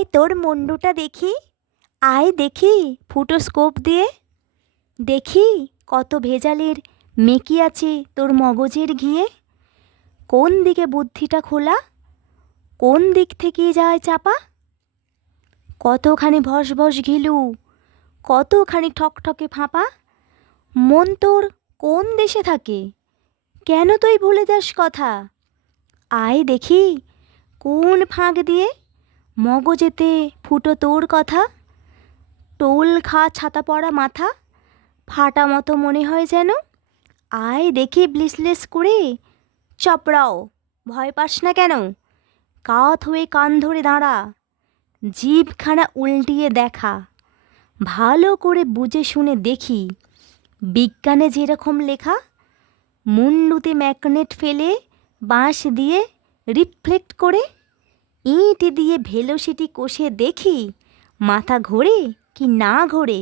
আয় তোর মুন্ডুটা দেখি, আয় দেখি ফুটোস্কোপ দিয়ে, দেখি কত ভেজালের মেকি আছে তোর মগজের ঘিয়ে। কোন দিকে বুদ্ধিটা খোলা, কোন দিক থেকে যায় চাপা? কতখানি ভস ভস ঘিলু, কতখানি ঠকঠকে ফাঁপা। মন তোর কোন দেশে থাকে, কেন তুই ভুলে যাস কথা? আয় দেখি কোন ফাঁক দিয়ে মগজেতে ফুটো তোর কথা। টোল খা ছাতা পড়া মাথা, ফাটা মতো মনে হয় যেন। আয় দেখি ব্লিসলেস করে চপড়াও, ভয় পাস না কেন? কাত হয়ে কান ধরে দাঁড়া, জিভখানা উল্টিয়ে দেখা। ভালো করে বুঝে শুনে দেখি, বিজ্ঞানে যেরকম লেখা। মুন্ডুতে ম্যাগনেট ফেলে বাঁশ দিয়ে রিফ্লেক্ট করে, ইঁট দিয়ে ভেলোসিটি কষে দেখি মাথা ঘোরে কি না ঘোরে।